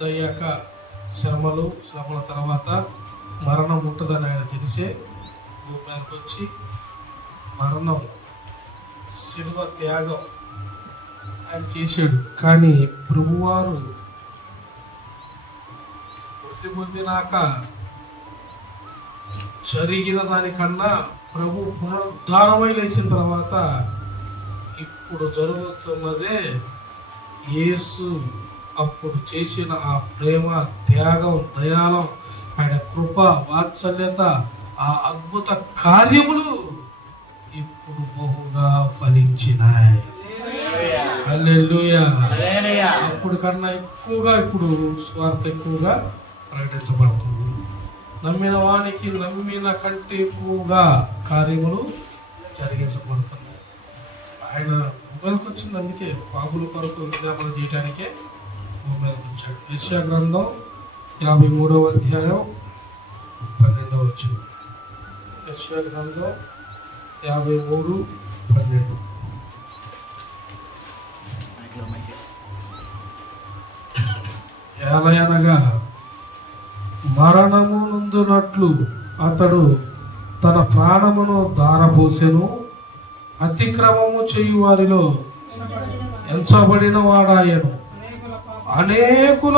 పెద్ద అయ్యాక శ్రమల తర్వాత మరణం ఉంటుందని ఆయన తెలిసే భూమి మీదకి వచ్చి మరణం శిలువ త్యాగం ఆయన చేశాడు. కానీ ప్రభువారు మృతి పొందినాక జరిగిన దానికన్నా ప్రభు పునరుద్ధానమై లేచిన తర్వాత ఇప్పుడు జరుగుతున్నదే యేసు అప్పుడు చేసిన ఆ ప్రేమ, త్యాగం, దయాళం, ఆయన కృప, వాత్సల్యత, ఆ అద్భుత కార్యములు ఇప్పుడు బహుగా ఫలించినాయి. హల్లెలూయా. అప్పుడు కన్నా ఎక్కువగా ఇప్పుడు స్వార్థ ఎక్కువగా ప్రకటించబడుతుంది. నమ్మిన వానికి నమ్మిన కంటే ఎక్కువగా కార్యములు జరిగించబడుతున్నాయి. ఆయన భూమికి వచ్చింది, అందుకే పాపుల కొరకు విజ్ఞాపన చేయడానికే భూమి మీదకి వచ్చాడు. యెషయా గ్రంథం 53వ అధ్యాయం 12వ వచనం. యెషయా గ్రంథం 53:12. ఏలయనగా మరణము నందునట్లు అతడు తన ప్రాణమును ధారపోసెను, అతిక్రమము చేయు వారిలో ఎంచబడిన వాడాయను, అనేకుల